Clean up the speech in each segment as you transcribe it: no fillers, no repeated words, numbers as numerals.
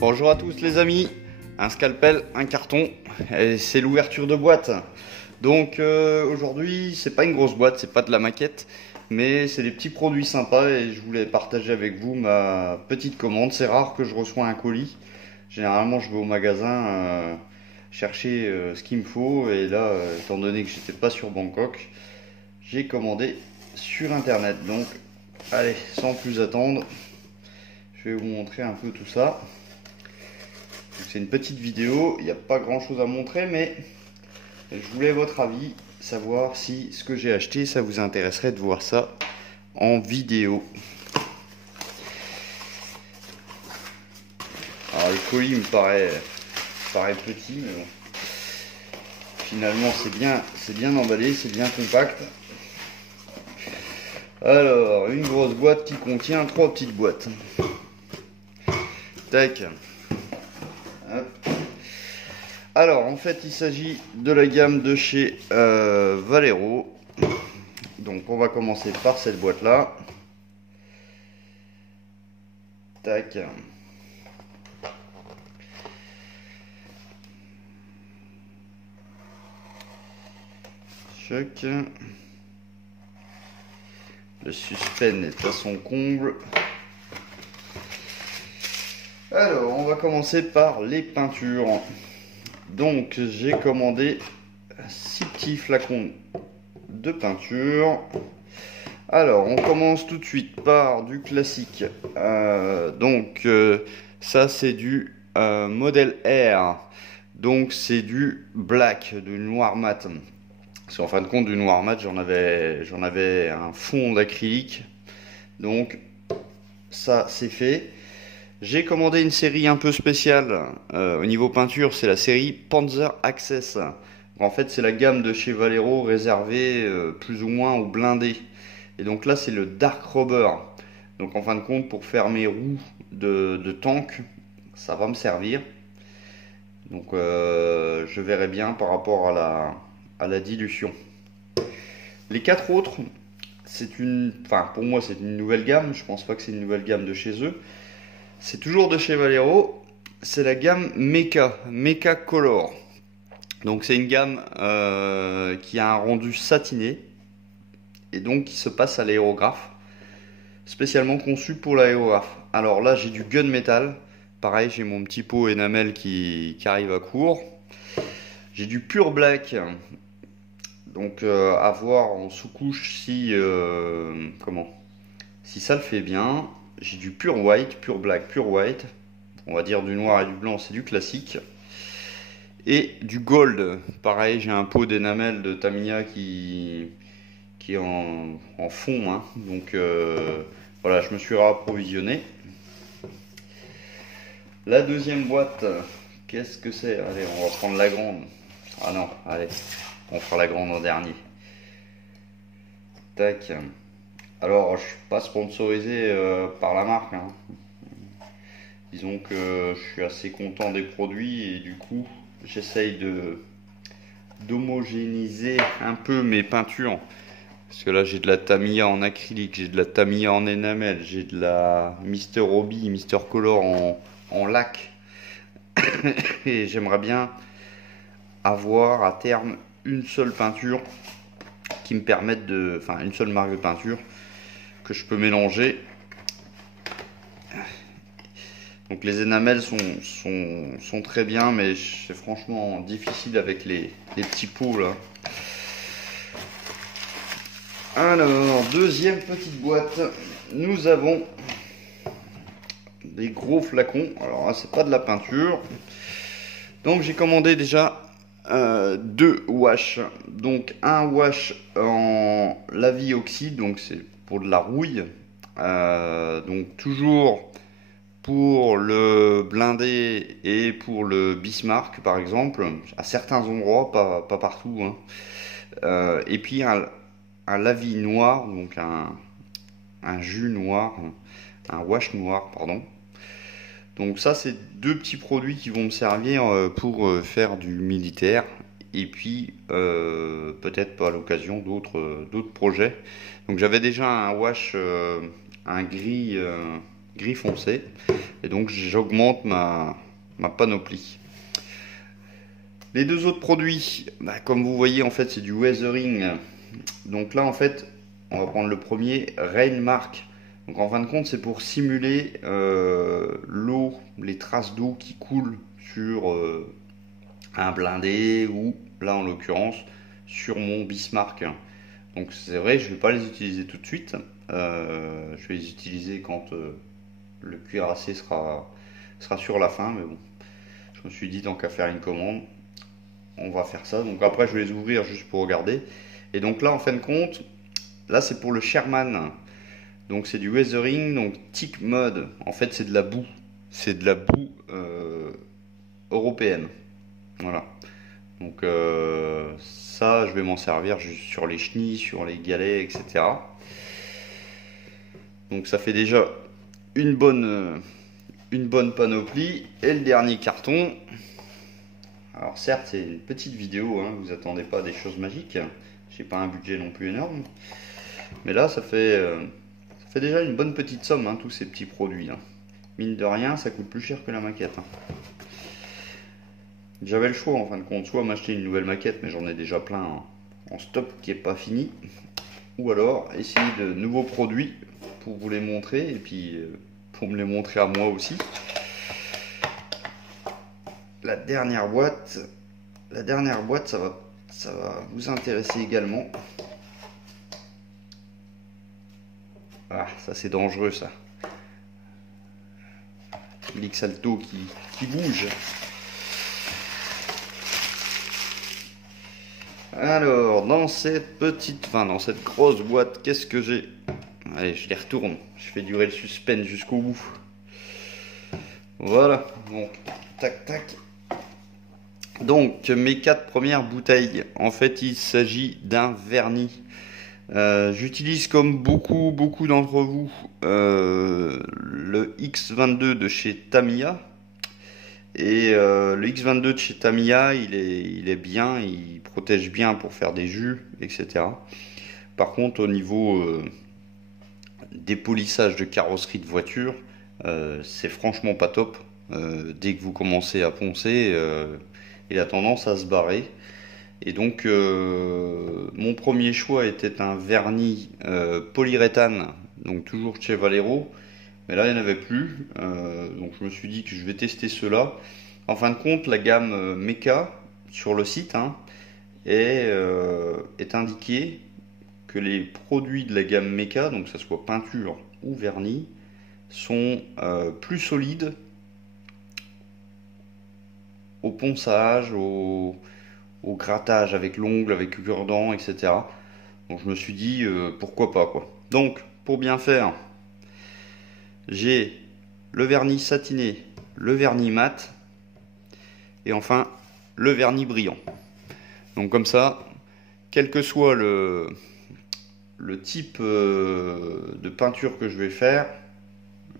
Bonjour à tous les amis, un scalpel, un carton, et c'est l'ouverture de boîte. Donc aujourd'hui c'est pas une grosse boîte, c'est pas de la maquette, mais c'est des petits produits sympas et je voulais partager avec vous ma petite commande. C'est rare que je reçois un colis, généralement je vais au magasin chercher ce qu'il me faut, et là étant donné que j'étais pas sur Bangkok, j'ai commandé sur internet. Donc allez, sans plus attendre, je vais vous montrer un peu tout ça. C'est une petite vidéo, il n'y a pas grand chose à montrer, mais je voulais votre avis, savoir si ce que j'ai acheté, ça vous intéresserait de voir ça en vidéo. Alors le colis me paraît petit, mais bon. Finalement c'est bien emballé, c'est bien compact. Alors, une grosse boîte qui contient 3 petites boîtes. Tac. Hop. Alors, en fait, il s'agit de la gamme de chez Valero. Donc, on va commencer par cette boîte-là. Tac. Choc. Le suspense est à son comble. Alors, on va commencer par les peintures. Donc, j'ai commandé 6 petits flacons de peinture. Alors, on commence tout de suite par du classique. Ça, c'est du modèle R. Donc, c'est du black, du noir mat. Parce qu'en fin de compte, du noir mat, j'en avais un fond d'acrylique. Donc, ça, c'est fait. J'ai commandé une série un peu spéciale au niveau peinture, c'est la série Panzer Access. En fait, c'est la gamme de chez Valero réservée plus ou moins aux blindés. Et donc là, c'est le Dark Rubber. Donc en fin de compte, pour faire mes roues de tank, ça va me servir. Donc je verrai bien par rapport à la dilution. Les 4 autres, pour moi, c'est une nouvelle gamme. Je pense pas que c'est une nouvelle gamme de chez eux. C'est toujours de chez Valero, c'est la gamme Mecha Color. Donc c'est une gamme qui a un rendu satiné et donc qui se passe à l'aérographe, spécialement conçu pour l'aérographe. Alors là j'ai du gunmetal, pareil j'ai mon petit pot enamel qui arrive à court. J'ai du pur black, donc à voir en sous-couche si ça le fait bien. J'ai du pur white, pur black, pur white. On va dire du noir et du blanc, c'est du classique. Et du gold. Pareil, j'ai un pot d'énamel de Tamiya qui est en fond. Hein. Donc voilà, je me suis approvisionné. La deuxième boîte, qu'est-ce que c'est? Allez, on va prendre la grande. Ah non, allez, on fera la grande en dernier. Tac. Alors, je suis pas sponsorisé par la marque. Hein. Disons que je suis assez content des produits et du coup, j'essaye d'homogénéiser un peu mes peintures. Parce que là, j'ai de la Tamiya en acrylique, j'ai de la Tamiya en énamel, j'ai de la Mister Hobby, Mister Color en lac. Et j'aimerais bien avoir à terme une seule peinture qui me permette une seule marque de peinture que je peux mélanger. Donc les énamels sont très bien, mais c'est franchement difficile avec les petits pots là. Alors, deuxième petite boîte, nous avons des gros flacons. Alors là, c'est pas de la peinture. Donc j'ai commandé déjà 2 wash. Donc un wash en lavis oxyde, donc c'est pour de la rouille. Donc toujours pour le blindé et pour le Bismarck par exemple, à certains endroits, pas partout. Hein. Et puis un lavis noir, donc un jus noir, un wash noir, pardon. Donc ça, c'est 2 petits produits qui vont me servir pour faire du militaire. Et puis peut-être pas à l'occasion d'autres projets. Donc j'avais déjà un wash, un gris gris foncé. Et donc j'augmente ma panoplie. Les deux autres produits, comme vous voyez, en fait, c'est du weathering. Donc là, en fait, on va prendre le premier, Rainmark. Donc en fin de compte, c'est pour simuler l'eau, les traces d'eau qui coulent sur un blindé ou, là en l'occurrence, sur mon Bismarck. Donc c'est vrai, je ne vais pas les utiliser tout de suite. Je vais les utiliser quand le cuirassé sera sur la fin. Mais bon, je me suis dit, tant qu'à faire une commande, on va faire ça. Donc après, je vais les ouvrir juste pour regarder. Et donc là, en fin de compte, là c'est pour le Sherman. Donc c'est du weathering, donc thick mud. En fait, c'est de la boue. C'est de la boue européenne. Voilà. Donc ça, je vais m'en servir juste sur les chenilles, sur les galets, etc. Donc ça fait déjà une bonne panoplie. Et le dernier carton. Alors certes, c'est une petite vidéo, hein, vous attendez pas des choses magiques. J'ai pas un budget non plus énorme. Mais là, ça fait déjà une bonne petite somme, hein, tous ces petits produits. Hein. Mine de rien, ça coûte plus cher que la maquette. Hein. J'avais le choix en fin de compte, soit m'acheter une nouvelle maquette, mais j'en ai déjà plein en stock qui n'est pas fini, ou alors essayer de nouveaux produits pour vous les montrer, et puis pour me les montrer à moi aussi. La dernière boîte, ça va vous intéresser également. Ah, ça c'est dangereux ça. L'X-Alto qui bouge. Alors, dans cette grosse boîte, qu'est-ce que j'ai? Allez, je les retourne. Je fais durer le suspense jusqu'au bout. Voilà. Donc, tac, tac. Donc, mes 4 premières bouteilles. En fait, il s'agit d'un vernis. J'utilise comme beaucoup d'entre vous le X22 de chez Tamiya. Et le X22 de chez Tamiya, il est bien, il protège bien pour faire des jus, etc. Par contre, au niveau dépolissage de carrosserie de voiture, c'est franchement pas top. Dès que vous commencez à poncer, il a tendance à se barrer. Et donc, mon premier choix était un vernis polyuréthane, donc toujours chez Valero. Mais là, il n'y en avait plus. Donc, je me suis dit que je vais tester ceux-là. En fin de compte, la gamme Mecha sur le site est indiqué que les produits de la gamme Mecha, donc que ce soit peinture ou vernis, sont plus solides au ponçage, au grattage avec l'ongle, avec le cure-dent, etc. Donc je me suis dit pourquoi pas quoi. Donc pour bien faire, j'ai le vernis satiné, le vernis mat et enfin le vernis brillant. Donc comme ça, quel que soit le type de peinture que je vais faire,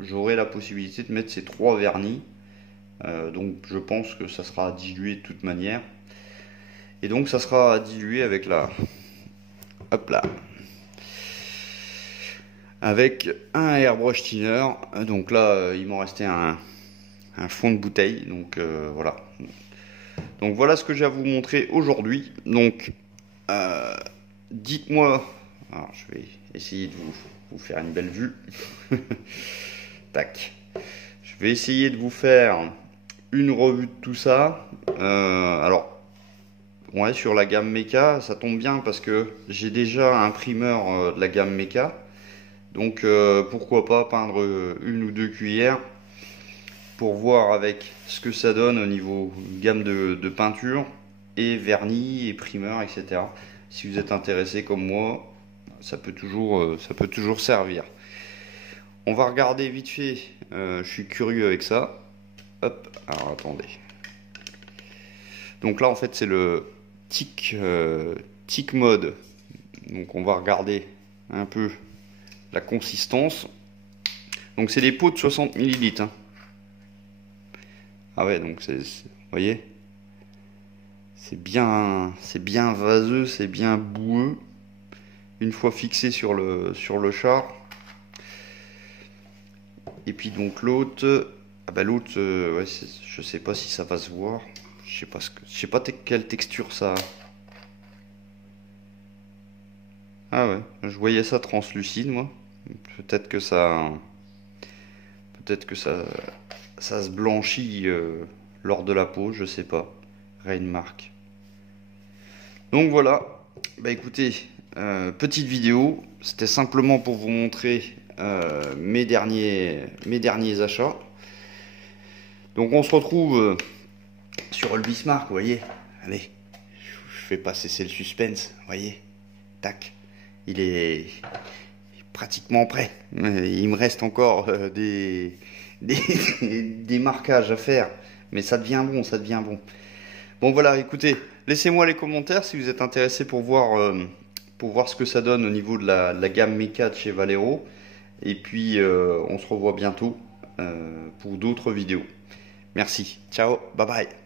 j'aurai la possibilité de mettre ces 3 vernis. Donc je pense que ça sera dilué de toute manière. Et donc ça sera dilué avec hop là, avec un airbrush thinner. Donc là il m'en restait un fond de bouteille. Donc voilà. Donc voilà ce que j'ai à vous montrer aujourd'hui. Donc dites-moi. Alors je vais essayer de vous faire une belle vue. Tac. Je vais essayer de vous faire une revue de tout ça. Alors ouais, sur la gamme Mecha, ça tombe bien parce que j'ai déjà un primeur de la gamme Mecha. Donc pourquoi pas peindre une ou 2 cuillères pour voir avec ce que ça donne au niveau gamme de peinture et vernis et primeur, etc. Si vous êtes intéressé comme moi, ça peut toujours servir. On va regarder vite fait, je suis curieux avec ça. Hop, alors attendez. Donc là en fait c'est le Thick mode. Donc on va regarder un peu la consistance. Donc c'est des pots de 60 ml. Hein. Ah ouais, donc vous voyez, c'est bien vaseux, c'est bien boueux. Une fois fixé sur le char. Et puis donc l'autre, ah bah l'autre, ouais, je sais pas si ça va se voir. Je sais pas quelle texture ça a. Ah ouais, je voyais ça translucide moi. Peut-être que ça, peut-être que ça se blanchit lors de la peau, je sais pas. Rainmark. Donc voilà, bah écoutez, petite vidéo, c'était simplement pour vous montrer mes derniers achats. Donc on se retrouve sur le Bismarck, vous voyez. Allez, je fais pas cesser le suspense, vous voyez. Tac, il est pratiquement prêt. Il me reste encore des marquages à faire, mais ça devient bon, ça devient bon. Bon voilà, écoutez, laissez-moi les commentaires si vous êtes intéressé pour voir ce que ça donne au niveau de la gamme Mecha de chez Valero. Et puis on se revoit bientôt pour d'autres vidéos. Merci, ciao, bye bye.